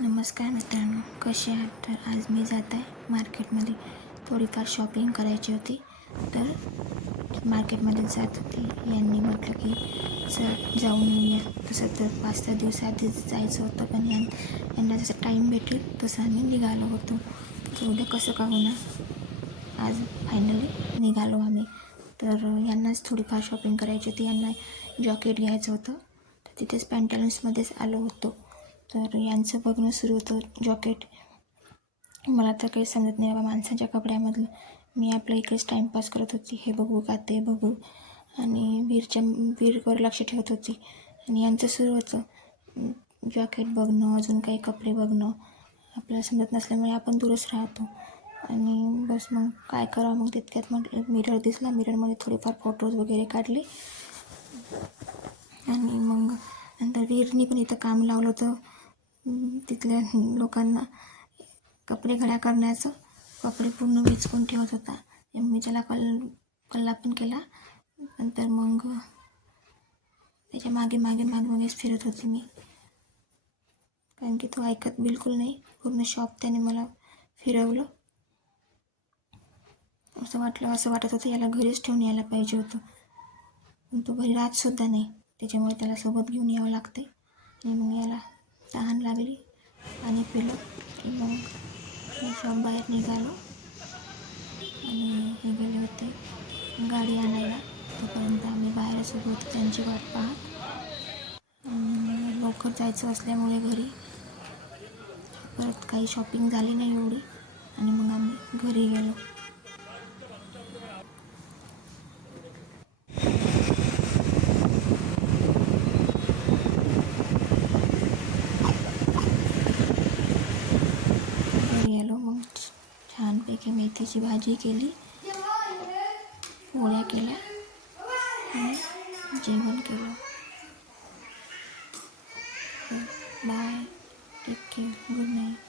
नमस्कार मित्रांनो, कसे आहात? तर आज मी जात आहे मार्केटमध्ये. थोडीफार शॉपिंग करायची होती, तर मार्केटमध्ये जात होती. यांनी म्हटलं की चल जाऊन येऊया. तसं तर 5-6 दिवसाआधीच जायचं होतं, पण यांना जसं टाईम भेटेल तसं आम्ही निघालो होतो. तर उद्या कसं का होणार, आज फायनली निघालो आम्ही. तर यांनाच थोडीफार शॉपिंग करायची होती. यांना जॉकेट घ्यायचं होतं, तर तिथेच पॅन्टालन्समध्येच आलो होतो. तर यांचं बघणं सुरू होतं जॉकेट. मला तर काही समजत नाही बाबा माणसाच्या कपड्यामधलं. मी आपल्या इकडेच टाईमपास करत होती, हे बघू का ते बघू, आणि वीरवर लक्ष ठेवत होती. आणि यांचं सुरू होतं जॉकेट बघणं, अजून काही कपडे बघणं. आपल्याला समजत नसल्यामुळे आपण दूरच राहतो. आणि बस मग काय करावं. मग तितक्यात मग मिरर दिसला, मिररमध्ये थोडेफार फोटोज वगैरे काढले. आणि मग नंतर वीरनी पण इथं काम लावलं होतं तिथल्या लोकांना कपडे घड्या करण्याचं. कपडे पूर्ण विचकून ठेवत होता. मी त्याला कल्ला पण केला. नंतर मग त्याच्या मागेच फिरत होती मी, कारण की तो ऐकत बिलकुल नाही. पूर्ण शॉप त्याने मला फिरवलं. असं वाटत होतं याला घरीच ठेवून यायला पाहिजे होतं, पण तो घरी राहतसुद्धा नाही. त्याच्यामुळे त्याला सोबत घेऊन यावं लागते. आणि मग याला तहान लागली, पाणी पिलं की मग मी शॉप बाहेर निघालो. आणि हे गेले होते गाडी आणायला. तोपर्यंत आम्ही बाहेरच उभे होतो त्यांची वाट पाहत. लवकर जायचं असल्यामुळे घरी परत काही शॉपिंग झाली नाही एवढी. आणि मग आम्ही घरी गेलो. मग छानपैकी मेथीची भाजी केली, पोळ्या केल्या आणि जेवण केलं. Bye, take care, good night.